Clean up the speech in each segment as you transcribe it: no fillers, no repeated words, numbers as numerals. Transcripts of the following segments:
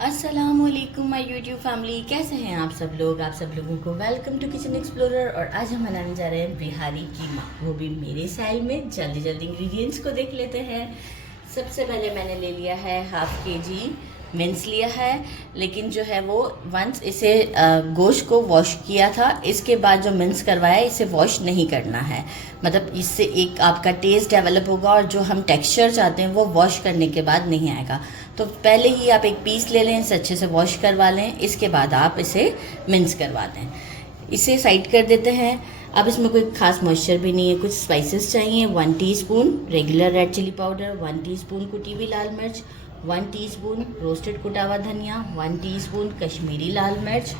अस्सलामुअलैकुम my YouTube family, कैसे हैं आप सब लोग। आप सब लोगों को वेलकम टू किचन एक्सप्लोरर। और आज हम बनाने जा रहे हैं बिहारी कीमा, वो भी मेरे स्टाइल में। जल्दी जल्दी इंग्रेडिएंट्स को देख लेते हैं। सबसे पहले मैंने ले लिया है हाफ केजी मिन्स लिया है, लेकिन जो है वो वंस इसे गोश्त को वॉश किया था, इसके बाद जो मिन्स करवाया इसे वॉश नहीं करना है। मतलब इससे एक आपका टेस्ट डेवलप होगा और जो हम टेक्सचर चाहते हैं वो वॉश करने के बाद नहीं आएगा। तो पहले ही आप एक पीस ले लें, इसे अच्छे से वॉश करवा लें, इसके बाद आप इसे मिन्स करवा दें। इसे साइड कर देते हैं। अब इसमें कोई खास मॉइस्चर भी नहीं है, कुछ स्पाइसेस चाहिए। 1 teaspoon regular red chilli powder, 1 teaspoon कुटी हुई लाल मिर्च, 1 टीस्पून रोस्टेड कुटा हुआ धनिया, 1 टीस्पून कश्मीरी लाल मिर्च,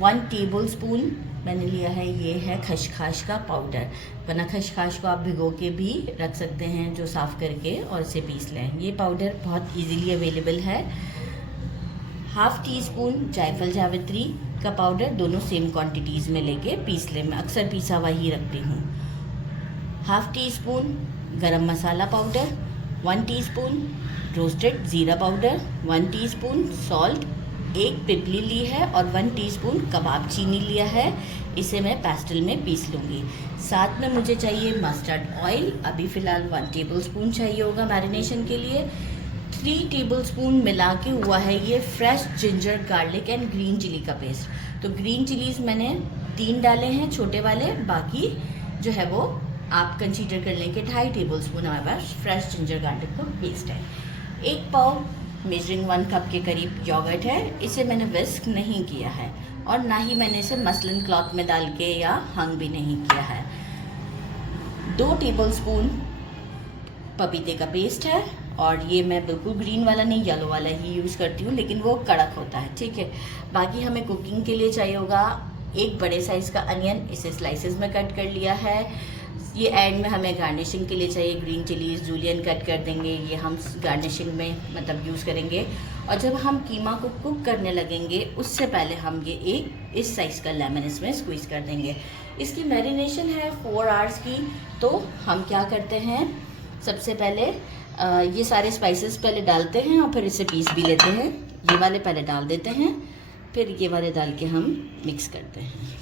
1 टेबलस्पून मैंने लिया है ये है खसखस का पाउडर। वरना खसखस को आप भिगो के भी रख सकते हैं, जो साफ़ करके और इसे पीस लें। ये पाउडर बहुत इजीली अवेलेबल है। हाफ टी स्पून जायफल जावित्री का पाउडर, दोनों सेम क्वांटिटीज़ में लेके पीस लें। मैं अक्सर पिसा हुआ ही रखती हूँ। हाफ टी स्पून गरम मसाला पाउडर, 1 टीस्पून रोस्टेड ज़ीरा पाउडर, 1 टीस्पून सॉल्ट, एक पिपली ली है और 1 टीस्पून कबाब चीनी लिया है। इसे मैं पेस्टल में पीस लूँगी। साथ में मुझे चाहिए मस्टर्ड ऑयल, अभी फ़िलहाल 1 टेबलस्पून चाहिए होगा मैरिनेशन के लिए। 3 टेबलस्पून मिला के हुआ है ये fresh ginger garlic and green chilli का पेस्ट। तो ग्रीन चिलीज़ मैंने 3 डाले हैं छोटे वाले, बाकी जो है वो आप कंसीडर कर लें कि 2.5 टेबलस्पून हमारे पास फ्रेश जिंजर गार्लिक का पेस्ट है। 1 पाव मेजरिंग 1 कप के करीब योगर्ट है। इसे मैंने विस्क नहीं किया है और ना ही मैंने इसे मसलन क्लॉथ में डाल के या हंग भी नहीं किया है। 2 टेबलस्पून पपीते का पेस्ट है, और ये मैं बिल्कुल ग्रीन वाला नहीं येलो वाला ही यूज़ करती हूँ, लेकिन वो कड़क होता है, ठीक है। बाकी हमें कुकिंग के लिए चाहिए होगा 1 बड़े साइज़ का अनियन, इसे स्लाइसेस में कट कर लिया है। ये एंड में हमें गार्निशिंग के लिए चाहिए ग्रीन चिलीज, जूलियन कट कर देंगे, ये हम गार्निशिंग में मतलब यूज़ करेंगे। और जब हम कीमा को कुक करने लगेंगे उससे पहले हम ये एक इस साइज़ का लेमन इसमें स्क्वीज़ कर देंगे। इसकी मैरिनेशन है 4 आवर्स की। तो हम क्या करते हैं, सबसे पहले ये सारे स्पाइसेस पहले डालते हैं और फिर इसे पीस भी लेते हैं। ये वाले पहले डाल देते हैं, फिर ये वाले डाल के हम मिक्स करते हैं।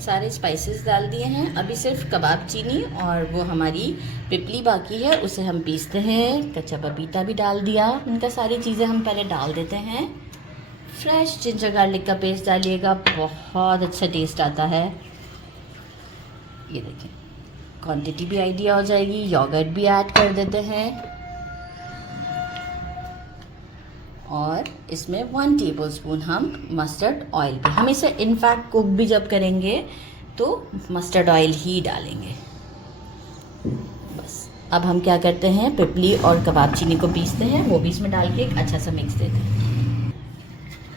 सारे स्पाइसेस डाल दिए हैं। अभी सिर्फ कबाब चीनी और वो हमारी पिपली बाकी है, उसे हम पीसते हैं। कच्चा पपीता भी डाल दिया। इनका सारी चीज़ें हम पहले डाल देते हैं। फ्रेश जिंजर गार्लिक का पेस्ट डालिएगा, बहुत अच्छा टेस्ट आता है। ये देखें, क्वांटिटी भी आइडिया हो जाएगी। योगर्ट भी ऐड कर देते हैं और इसमें 1 टेबलस्पून हम मस्टर्ड ऑयल भी, हम इसे इनफैक्ट कुक भी जब करेंगे तो मस्टर्ड ऑयल ही डालेंगे। बस अब हम क्या करते हैं, पिपली और कबाब चीनी को पीसते हैं, वो भी इसमें डाल के एक अच्छा सा मिक्स देते हैं।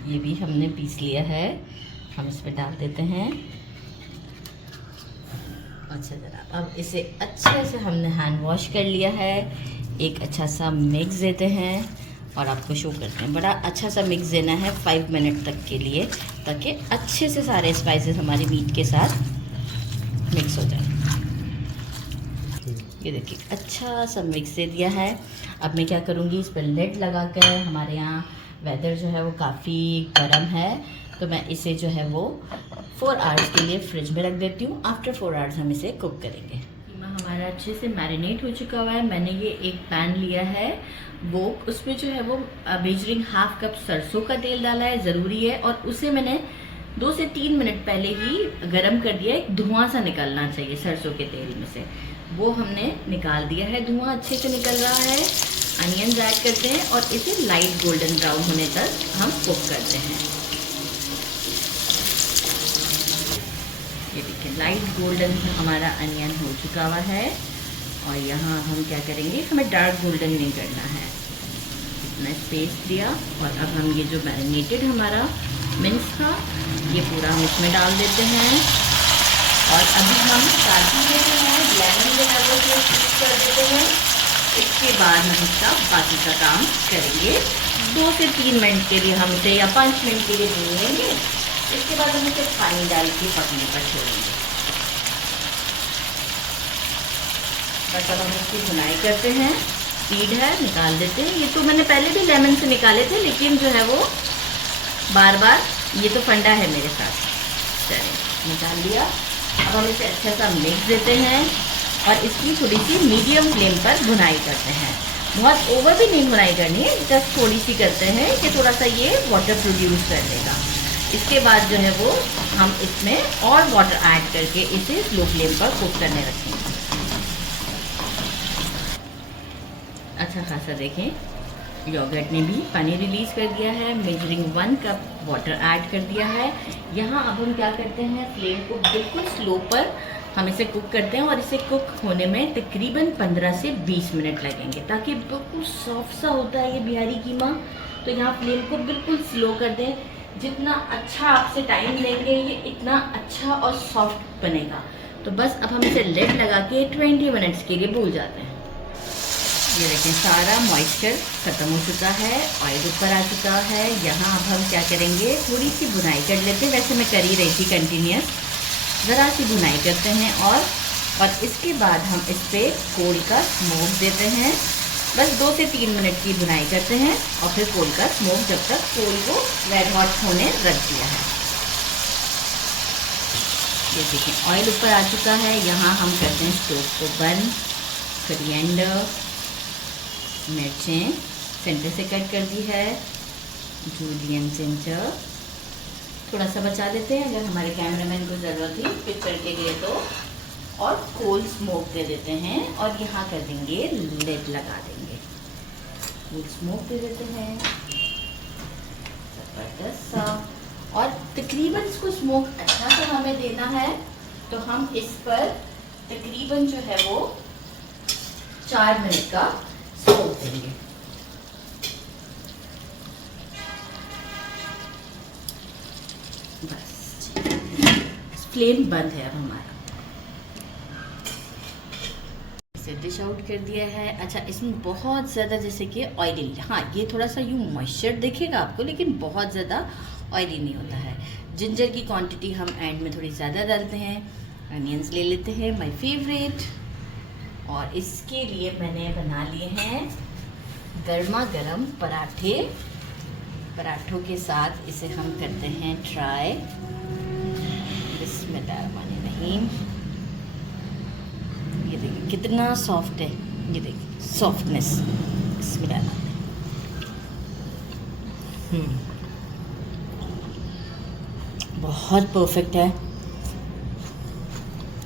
ये भी हमने पीस लिया है, हम इसमें डाल देते हैं। अच्छा जरा, अब इसे अच्छे से हमने हैंड वॉश कर लिया है। एक अच्छा सा मिक्स देते हैं और आपको शो करते हैं। बड़ा अच्छा सा मिक्स देना है 5 मिनट तक के लिए, ताकि अच्छे से सारे स्पाइसेस हमारे मीट के साथ मिक्स हो जाए। ये देखिए, अच्छा सा मिक्स दे दिया है। अब मैं क्या करूँगी, इस पर लिड लगा कर, हमारे यहाँ वेदर जो है वो काफ़ी गर्म है, तो मैं इसे जो है वो 4 आवर्स के लिए फ्रिज में रख देती हूँ। आफ्टर 4 आवर्स हम इसे कुक करेंगे। कीमा हमारा अच्छे से मैरिनेट हो चुका हुआ है। मैंने ये एक पैन लिया है, वो उसमें जो है वो मेजरिंग 1/2 कप सरसों का तेल डाला है, ज़रूरी है। और उसे मैंने 2 से 3 मिनट पहले ही गरम कर दिया। एक धुआं सा निकलना चाहिए सरसों के तेल में से, वो हमने निकाल दिया है। धुआं अच्छे से निकल रहा है। अनियंस ऐड करते हैं और इसे लाइट गोल्डन ब्राउन होने तक हम कुक करते हैं। ये देखिए, लाइट गोल्डन हमारा अनियन हो चुका हुआ है। और यहाँ हम क्या करेंगे, हमें डार्क गोल्डन नहीं करना है। इतना स्पेस दिया और अब हम ये जो मैरिनेटेड हमारा मिन्स था, ये पूरा हम इसमें डाल देते हैं। और अभी हम काजू में जो है लेमन जो है वो मिक्स कर देते हैं। इसके बाद हम इसका बाकी का काम करेंगे। 2 से 3 मिनट के लिए हम इसे, या 5 मिनट के लिए भूनेंगे। इसके बाद हम इसे पानी डाल के पकने पर छोड़ेंगे। बस अब हम इसकी भुनाई करते हैं। स्पीड है, निकाल देते हैं। ये तो मैंने पहले भी लेमन से निकाले थे, लेकिन जो है वो बार बार, ये तो फंडा है मेरे साथ। चलिए निकाल दिया। अब हम इसे अच्छा सा मिक्स देते हैं और इसकी थोड़ी सी मीडियम फ्लेम पर भुनाई करते हैं। बहुत ओवर भी नहीं भुनाई करनी है, जस्ट थोड़ी सी करते हैं कि थोड़ा सा ये वाटर प्रोड्यूस कर देगा। इसके बाद जो है वो हम इसमें और वाटर ऐड करके इसे स्लो फ्लेम पर कुक करने रखेंगे। अच्छा खासा देखें, योगर्ट ने भी पानी रिलीज़ कर दिया है। मेजरिंग 1 कप वाटर ऐड कर दिया है। यहाँ अब हम क्या करते हैं, फ्लेम को बिल्कुल स्लो पर हम इसे कुक करते हैं और इसे कुक होने में तकरीबन 15 से 20 मिनट लगेंगे, ताकि बिल्कुल सॉफ्ट सा होता है ये बिहारी कीमा। तो यहाँ फ्लेम को बिल्कुल स्लो कर दें। जितना अच्छा आपसे टाइम लेंगे ये इतना अच्छा और सॉफ्ट बनेगा। तो बस अब हम इसे लिड लगा के 20 मिनट्स के लिए भूल जाते हैं। ये देखें, सारा मॉइस्चर ख़त्म हो चुका है, ऑयल ऊपर आ चुका है। यहाँ अब हम क्या करेंगे, थोड़ी सी भुनाई कर लेते हैं। वैसे मैं कर ही रही थी कंटिन्यूस, ज़रा सी भुनाई करते हैं और इसके बाद हम इस पर कोल का स्मोक देते हैं। बस 2 से 3 मिनट की भुनाई करते हैं और फिर कोल का स्मोक, जब तक कोल को रेड हॉट होने रख दिया है। ये देखिए ऑयल ऊपर आ चुका है। यहाँ हम करते हैं स्टोव को बंद। कोरिएंडर, मिर्चें सेंटर से कट कर दी है, जूलियन जिंजर थोड़ा सा बचा देते हैं अगर हमारे कैमरामैन को ज़रूरत थी पिक्चर के लिए तो, और कोल स्मोक दे देते हैं और यहाँ कर देंगे लिड लगा देंगे। कोल स्मोक दे देते हैं ज़बरदस्त सा, और तकरीबन इसको स्मोक अच्छा सा हमें देना है। तो हम इस पर तकरीबन जो है वो 4 मिनट का स्मोक देंगे। बस फ्लेम बंद है अब हमारा। इसे डिश आउट कर दिया है। अच्छा, इसमें बहुत ज़्यादा जैसे कि ऑयली, हाँ ये थोड़ा सा यूँ मॉइस्चर दिखेगा आपको, लेकिन बहुत ज़्यादा ऑयली नहीं होता है। जिंजर की क्वांटिटी हम एंड में थोड़ी ज़्यादा डालते हैं। अनियंस ले लेते हैं, माय फेवरेट। और इसके लिए मैंने बना लिए हैं गर्मा गर्म पराठे। पराठों के साथ इसे हम करते हैं ट्राई। बिस्मिल्लाहिर्रहमानिर्रहीम। ये देखिए कितना सॉफ्ट है, ये देखिए सॉफ्टनेस। बिस्मिल्लाह। बहुत परफेक्ट है,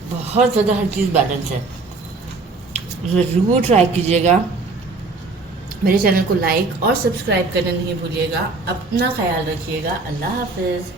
बहुत ज़्यादा हर चीज़ बैलेंस है। ज़रूर ट्राई कीजिएगा। मेरे चैनल को लाइक और सब्सक्राइब करना नहीं भूलिएगा। अपना ख्याल रखिएगा। अल्लाह हाफिज़।